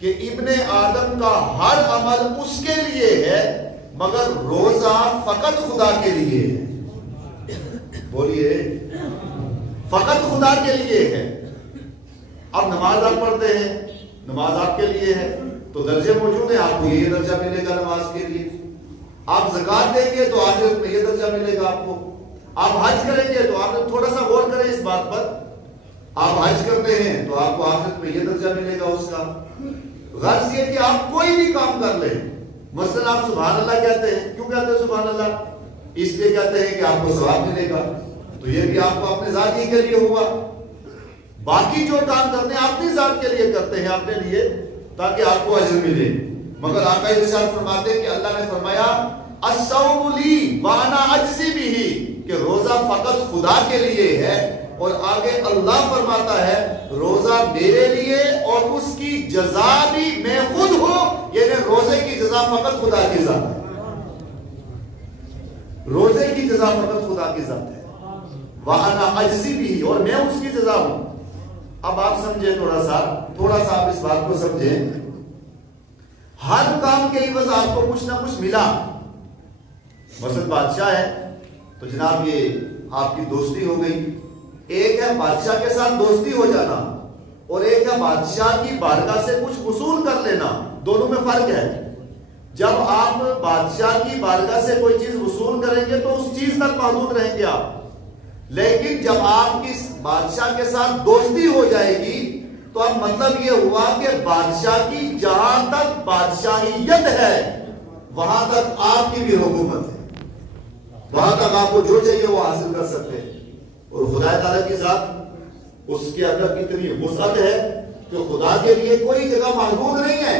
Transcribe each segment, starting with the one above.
کہ ابن آدم کا ہر عمل اس کے لیے ہے مگر روزہ فقط خدا کے لیے ہے. بولیے فقط خدا کے لیے ہے. اب نماز آپ پڑھتے ہیں، نماز آپ کے لیے ہے تو درجے موجود ہیں، آپ کو یہ درجہ ملے گا نماز کے لیے. آپ زکات دیں گے تو آخرت میں یہ درجہ ملے گا آپ کو. آپ حج کریں گے تو آپ تھوڑا سا غور کریں اس بات پر، آپ حج کرتے ہیں تو آپ کو آخرت میں یہ درجہ ملے گا اس کا. غرض یہ کہ آپ کوئی بھی کام کر لیں، مثلا آپ سبحان اللہ کہتے ہیں، کیوں کہتے ہیں سبحان اللہ؟ اس لیے کہتے ہیں کہ آپ کو ثواب ملے گا، تو یہ بھی آپ کو اپنے ذات ہی کے لیے ہوا. باقی جو کام کرتے ہیں اپنی ذات کے لیے کرتے ہیں، اپنے لیے، تاکہ آپ کو اجر ملے. مگر آقا ارشاد فرماتے ہیں کہ اللہ نے فرمایا الصوم لی وانا اجزی بہ، کہ روزہ فقط خدا کے لیے ہے. اور آگے اللہ فرماتا ہے روزہ میرے لیے اور اس کی جزا بھی میں خود ہوں. یعنی روزے کی جزا فقط خدا کی ذات ہے، روزے کی جزا فقط خدا کی ذات ہے. وانا اجزی بہ، اور میں اس کی جزا ہوں. اب آپ سمجھیں تھوڑا سا آپ اس بات کو سمجھیں. ہر کام کے عوض آپ کو کچھ نہ کچھ ملا. مثلا بادشاہ ہے تو جناب یہ آپ کی دوستی ہو گئی. ایک ہے بادشاہ کے ساتھ دوستی ہو جانا اور ایک ہے بادشاہ کی بارگاہ سے کچھ وصول کر لینا، دونوں میں فرق ہے. جب آپ بادشاہ کی بارگاہ سے کوئی چیز وصول کریں گے تو اس چیز تک محدود رہیں گے آپ. لیکن جب آپ کی بادشاہ کے ساتھ دوستی ہو جائے گی تو اب مطلب یہ ہوا کہ بادشاہ کی جہاں تک بادشاہیت ہے وہاں تک آپ کی بھی حکومت ہے، وہاں تک آپ کو جو چاہیے وہ حاصل کر سکتے ہیں. اور خدا تعالیٰ کی ذات، اس کے اندر کتنی وسعت ہے کہ خدا کے لیے کوئی جگہ محدود نہیں ہے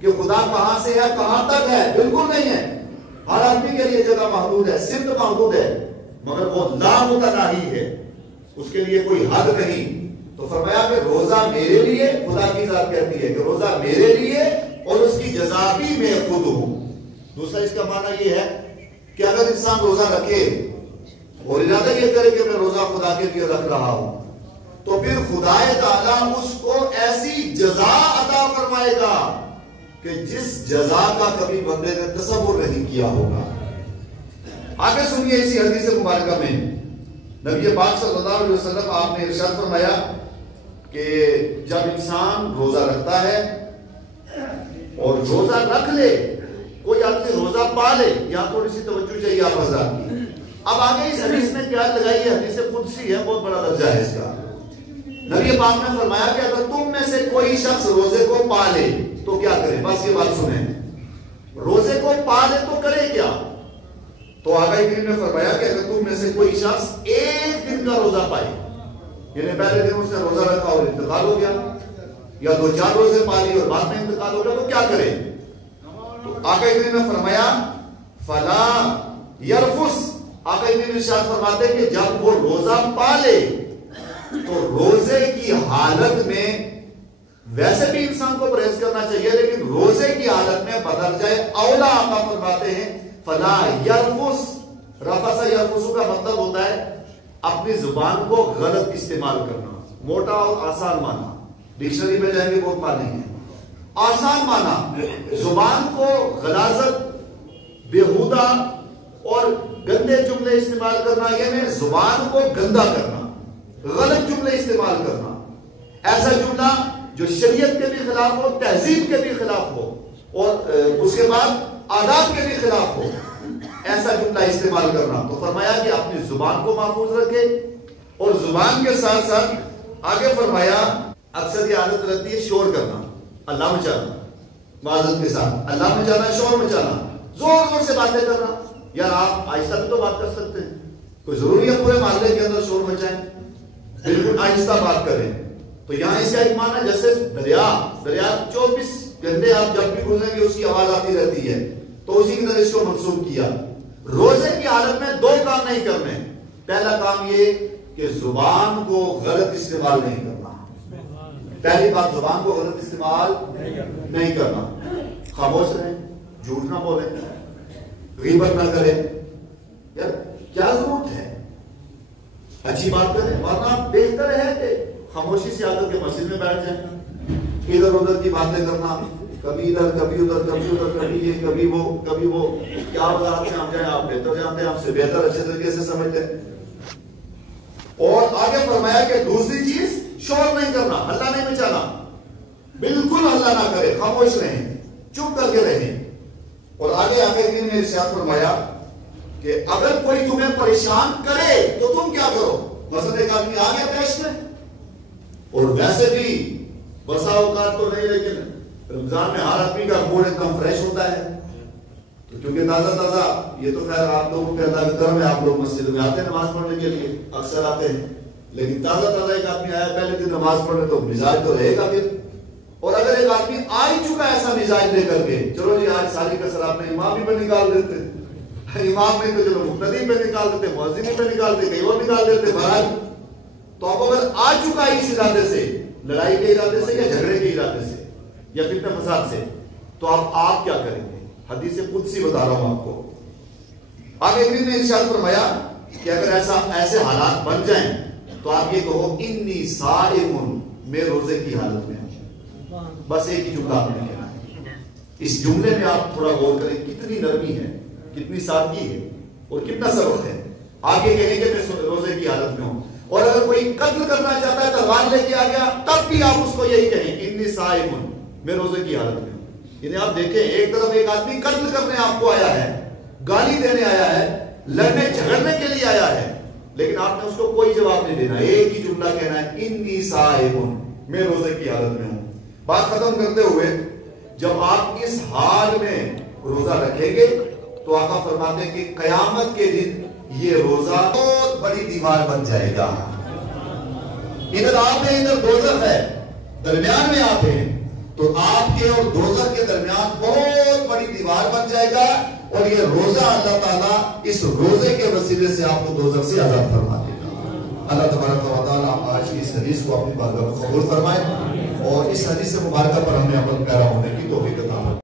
کہ خدا کہاں سے ہے کہاں تک ہے، بالکل نہیں ہے. ہر آدمی کے لیے جگہ محدود ہے، سمت محدود ہے، مگر وہ لامتناہی ہے، اس کے لیے کوئی حد نہیں. تو فرمایا کہ روزہ میرے لیے، خدا کی ذات کہتی ہے کہ روزہ میرے لیے اور اس کی جزا بھی میں خود ہوں. دوسرا اس کا معنی یہ ہے کہ اگر انسان روزہ رکھے اور ارادہ یہ کرے کہ میں روزہ خدا کے لیے رکھ رہا ہوں تو پھر خدا تعالیٰ اس کو ایسی جزا عطا فرمائے گا کہ جس جزا کا کبھی بندے نے تصور نہیں کیا ہوگا. آگے سنیے اسی حدیث مبارکہ میں نبی پاک صلی اللہ علیہ وسلم آپ نے ارشاد فرمایا کہ جب انسان روزہ رکھتا ہے اور روزہ رکھ لے، کوئی آدمی روزہ پا لے، یہاں تھوڑی سی توجہ چاہیے آپ حضرات کی. اب آگے اس حدیث میں کیا لگائی ہے، حدیث قدسی ہے، بہت بڑا درجہ ہے اس کا. نبی پاک نے فرمایا کہ اگر تم میں سے کوئی شخص روزے کو پا لے تو کیا کرے؟ بس یہ بات سنیں، روزے کو پا لے تو کرے کیا؟ تو آقا کریم نے فرمایا کہ اگر تم میں سے کوئی شخص ایک دن کا روزہ پائے، یعنی پہلے دن اس نے روزہ رکھا اور انتقال ہو گیا، یا 2-4 روزے پا لی اور بعد میں انتقال ہو گیا، تو کیا کرے؟ تو آقا کریم نے فرمایا فلا یرفس. آقا کریم ارشاد فرماتے ہیں کہ جب وہ روزہ پا لے تو روزے کی حالت میں، ویسے بھی انسان کو پرہیز کرنا چاہیے لیکن روزے کی حالت میں بدرجہ اولا آقا فرماتے ہیں فلا یرفس. رفس یرفس کا مطلب ہوتا ہے اپنی زبان کو غلط استعمال کرنا، موٹا اور آسان معنی. ڈکشنری میں جائیں گے بہت معنی ہے. آسان معنی زبان کو غلاظت، بےہودہ اور گندے جملے استعمال کرنا، یعنی زبان کو گندا کرنا، غلط جملے استعمال کرنا. ایسا جملہ جو شریعت کے بھی خلاف ہو، تہذیب کے بھی خلاف ہو اور اس کے بعد آداب کے بھی خلاف ہو، ایسا جملہ استعمال کرنا. تو فرمایا کہ اپنی زبان کو محفوظ رکھے اور زبان کے ساتھ ساتھ آگے فرمایا اکثر یہ عادت رہتی ہے شور کرنا، اللہ مچانا، معذرت کے ساتھ اللہ مچانا، شور مچانا، زور زور سے باتیں کرنا. یار آپ آہستہ بھی تو بات کر سکتے ہیں، کوئی ضروری ہے پورے محلے کے اندر شور مچائیں؟ بالکل آہستہ بات کریں. تو یہاں اس کا ایک معنی جیسے دریا 24 گھنٹے آپ جب بھی گزریں گے اس کی آواز آتی رہتی ہے، تو اسی کی طرح اس کو منسوخ کیا. روزے کی حالت میں 2 کام نہیں کرنے. پہلا کام یہ کہ زبان کو غلط استعمال نہیں کرنا. پہلی بات زبان کو غلط استعمال نہیں کرنا. خاموش رہیں، جھوٹ نہ بولیں، غیبت نہ کریں. یار کیا ضرورت ہے؟ اچھی بات کریں، ورنہ بہتر ہے کہ خاموشی سے آ کر کے مسجد میں بیٹھ جائیں. ادھر ادھر کی باتیں کرنا، کبھی ادھر کبھی ادھر کبھی ادھر کبھی یہ کبھی وہ کیا وضاحت سے ہم جائیں، آپ بہتر جانتے ہیں، آپ سے بہتر اچھے طریقے سے سمجھتے ہیں۔ اور آگے فرمایا کہ دوسری چیز شور نہیں کرنا، ہلہ نہیں مچانا، بالکل ہلہ نہ کرے، خاموش رہیں، چپ کر کے رہیں۔ اور آگے دن میں ارشاد فرمایا کہ اگر کوئی تمہیں پریشان کرے تو تم کیا کرو؟ مثلا ایک آدمی آ گیا پیش میں، اور ویسے بھی بسا اوقات تو نہیں، لیکن رمضان میں ہر آدمی کا موڈ ایک دم فریش ہوتا ہے، تو کیونکہ تازہ یہ تو خیر آپ لوگوں کے اللہ کا کرم ہے، آپ لوگ مسجد میں آتے ہیں نماز پڑھنے کے لیے، اکثر آتے ہیں، لیکن تازہ ایک آدمی آیا پہلے دن نماز پڑھنے تو مزاج تو رہے گا پھر۔ اور اگر ایک آدمی آ ہی چکا ایسا مزاج لے کر کے، چلو جی آج ساری کسر آپ نے امام ہی پہ نکال دیتے، امام میں تو چلو مقتدی پہ نکال دیتے، مؤذن پہ نکال دیتے، کہیں اور نکال دیتے، بہرحال تو اب اگر آ چکا اس ارادے سے، لڑائی کے ارادے سے یا جھگڑے کے ارادے سے یا فتنہ فساد سے، تو اب آپ کیا کریں گے؟ حدیث قدسی بتا رہا ہوں آپ کو۔ آگے نے ارشاد فرمایا کہ اگر ایسے حالات بن جائیں تو آپ یہ کہو انی صائم، میں روزے کی حالت میں ہوں۔ بس ایک ہی جملہ آپ نے کہنا ہے۔ اس جملے میں آپ تھوڑا غور کریں، کتنی نرمی ہے، کتنی سادگی ہے اور کتنا سبق ہے۔ آگے کہیں کہ میں روزے کی حالت میں ہوں، اور اگر کوئی قتل کرنا چاہتا ہے تلوار لے کے آ گیا تب بھی آپ اس کو یہی کہیں انی صائم، میں روزے کی حالت میں ہوں۔ یعنی آپ دیکھیں ایک طرف ایک آدمی قتل کرنے آپ کو آیا ہے، گالی دینے آیا ہے، لڑنے جھگڑنے کے لیے آیا ہے، لیکن آپ نے اس کو کوئی جواب نہیں دینا، ایک ہی جملہ کہنا ہے انی صائم، میں روزے کی حالت میں ہوں۔ بات ختم کرتے ہوئے جب آپ اس حال میں روزہ رکھیں گے تو آقا فرماتے ہیں کہ قیامت کے دن یہ روزہ بہت بڑی دیوار بن جائے گا۔ ادھر آپ ہیں، ادھر دوزخ ہے، درمیان میں آپ ہیں، تو آپ کے اور دوزخ کے درمیان بہت بڑی دیوار بن جائے گا، اور یہ روزہ اللہ تعالیٰ اس روزے کے وسیلے سے آپ کو دوزخ سے آزاد فرما دے گا۔ اللہ تبارک و تعالیٰ آج کی اس حدیث کو اپنی بارگاہ میں قبول فرمائے، اور اس حدیث مبارکہ پر ہمیں عمل پیرا ہونے کی توفیق عطا فرمائے۔